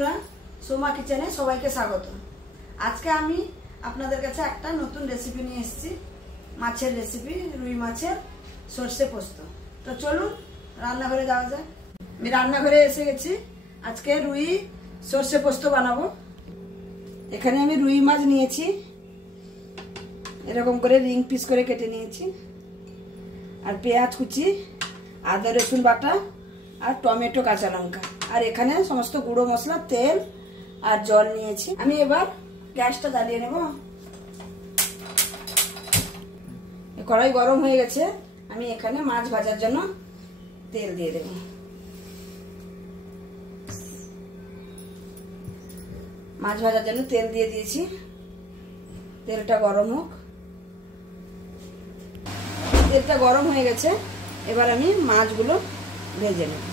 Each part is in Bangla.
বন্ধুরা, সোমা কিচেনে সবাইকে স্বাগত। আজকে আমি আপনাদের কাছে একটা নতুন রেসিপি নিয়ে এসেছি, মাছের রেসিপি, রুই মাছের সর্ষে পোস্ত। তো চলুন রান্নাঘরে যাওয়া যায়। আমি রান্নাঘরে এসে গেছি। আজকে রুই সর্ষে পোস্ত বানাবো। এখানে আমি রুই মাছ নিয়েছি, এরকম করে রিং পিস করে কেটে নিয়েছি, আর পেঁয়াজ কুচি, আদা রসুন বাটা, আর টমেটো, কাঁচা লঙ্কা, আর এখানে সমস্ত গুঁড়ো মশলা, তেল আর জল নিয়েছি। আমি এবার গ্যাসটা জ্বালিয়ে নেব। কড়াই গরম হয়ে গেছে, আমি এখানে মাছ ভাজার জন্য তেল দিয়ে দেব। মাছ ভাজার জন্য তেল দিয়ে দিয়েছি, তেলটা গরম হোক। তেলটা গরম হয়ে গেছে, এবার আমি মাছগুলো ভেজে নেব।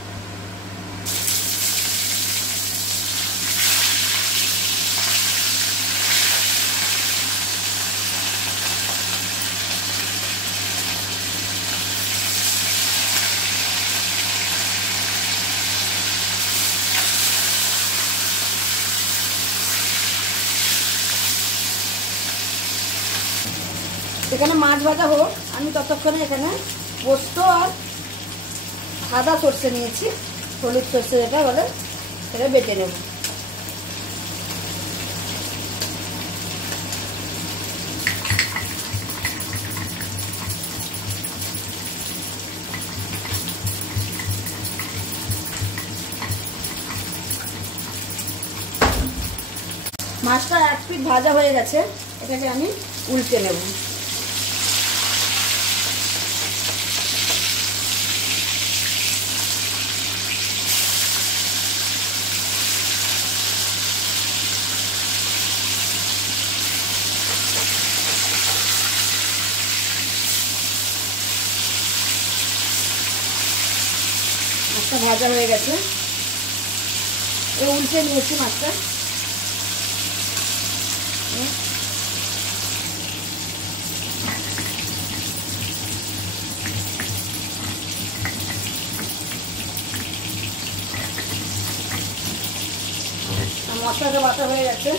এখানে মাছ ভাজা হোক, আমি ততক্ষণে এখানে পোস্ত আর সাদা সর্ষে নিয়েছি, হলুদ সর্ষে যেটা বলে, সেটা বেটে নেব। মাছটা এক পিঠ ভাজা হয়ে গেছে, এটাকে আমি উল্টে নেব। মাছটা ভাজা হয়ে গেছে, উল্টে নিয়েছি মাছটা। মশলাটা বাটা হয়ে গেছে।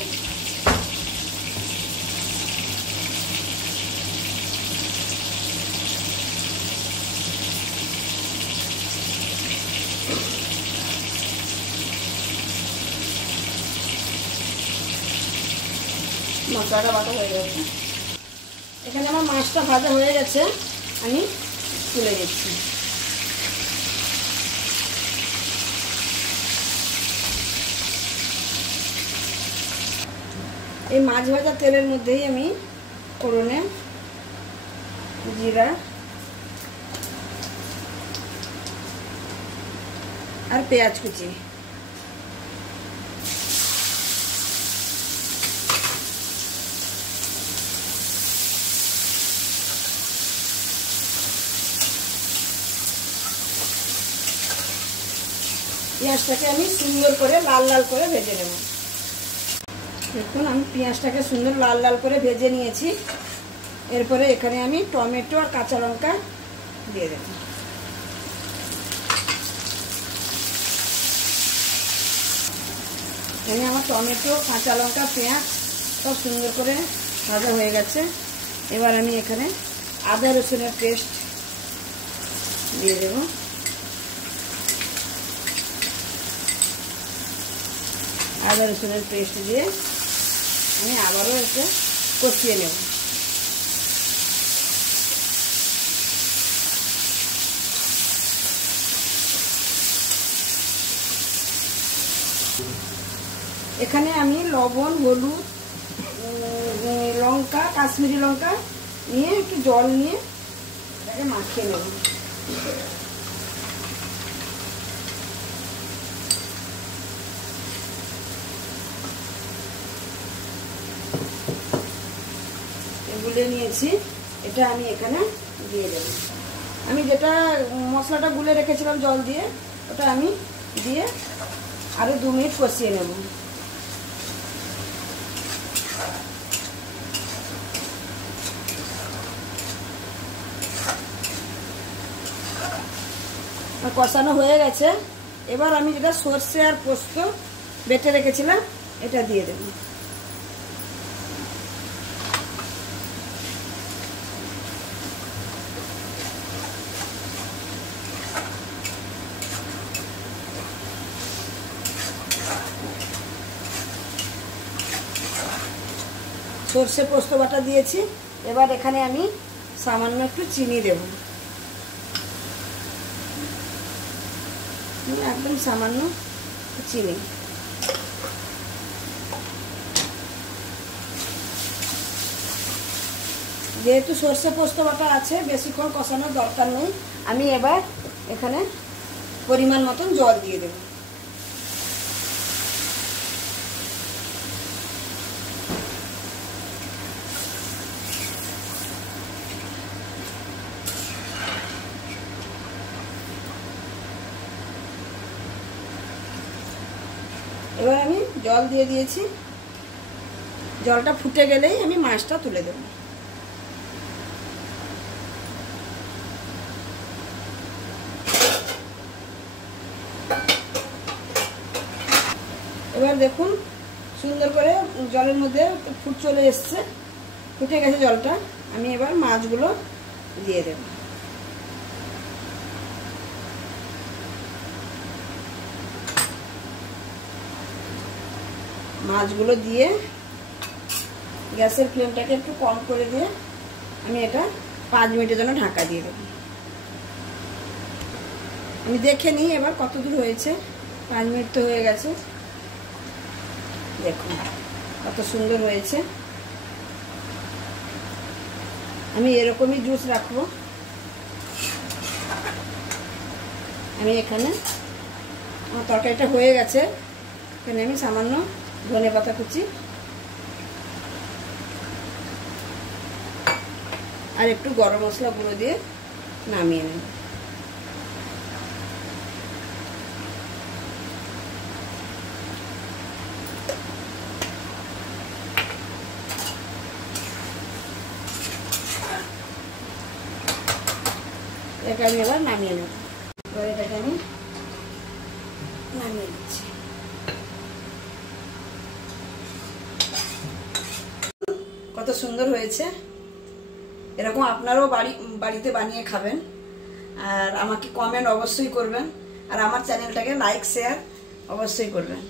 মশলাটা বাটা হয়ে গেছে, এখানে আমার মাছটা ভাজা হয়ে গেছে, আমি তুলে দিচ্ছি। এই মাছ ভাজা তেলের মধ্যেই আমি ফোড়নে জিরা আর পেঁয়াজ কুচি, পেঁয়াজটাকে আমি সুন্দর করে লাল লাল করে ভেজে নেব। দেখুন, আমি পেঁয়াজটাকে সুন্দর লাল লাল করে ভেজে নিয়েছি। এরপরে এখানে আমি টমেটো আর কাঁচা লঙ্কা দিয়ে দেব। এখানে আমার টমেটো, কাঁচা লঙ্কা, পেঁয়াজ সব সুন্দর করে ভাজা হয়ে গেছে। এবার আমি এখানে আদা রসুনের পেস্ট দিয়ে দেব। আদা রসুনের পেস্ট দিয়ে আমি আবারও এসে কষিয়ে নেব। এখানে আমি লবণ, হলুদ, লঙ্কা, কাশ্মীরি লঙ্কা নিয়ে একটু জল নিয়ে এটাকে মাখিয়ে নেব। গুলে নিয়েছি, এটা আমি এখানে দিয়ে দেব। আমি যেটা মশলাটা গুলে রেখেছিলাম জল দিয়ে, ওটা আমি দিয়ে আরো 2 মিনিট কষিয়ে নেব। কষানো হয়ে গেছে। এবার আমি যেটা সর্ষে আর পোস্ত বেটে রেখেছিলাম এটা দিয়ে দেব। সর্ষে পোস্ত বাটা দিয়েছি। এবার এখানে আমি সামান্য একটু চিনি দেব, একদম সামান্য চিনি। যেহেতু সর্ষে পোস্ত বাটা আছে বেশিক্ষণ কষানোর দরকার নেই। আমি এবার এখানে পরিমাণ মতন জল দিয়ে দেব। এবার আমি জল দিয়ে দিয়েছি, জলটা ফুটে গেলেই আমি মাছটা তুলে দেব। এবার দেখুন সুন্দর করে জলের মধ্যে ফুট চলে এসছে, ফুটে গেছে জলটা। আমি এবার মাছগুলো দিয়ে দেব। মাছগুলো দিয়ে গ্যাসের ফ্লেমটাকে একটু কম করে দিয়ে আমি এটা 5 মিনিটের জন্য ঢাকা দিয়ে দেব। আমি দেখে নিই এবার কত দূর হয়েছে। 5 মিনিট তো হয়ে গেছে, দেখুন কত সুন্দর হয়েছে। আমি এরকমই জুস রাখবো। আমি এখানে আমার তরকারিটা হয়ে গেছে, এখানে আমি সামান্য ধনেপাতা কুচি আর একটু গরম মশলা গুঁড়ো দিয়ে নামিয়ে নেব। এটাকে আমি এবার নামিয়ে নেব। এটাকে আমি নামিয়ে দিচ্ছি। কত সুন্দর হয়েছে। এরকম আপনারাও বাড়িতে বানিয়ে খাবেন, আর আমাকে কমেন্ট অবশ্যই করবেন, আর আমার চ্যানেলটাকে লাইক শেয়ার অবশ্যই করবেন।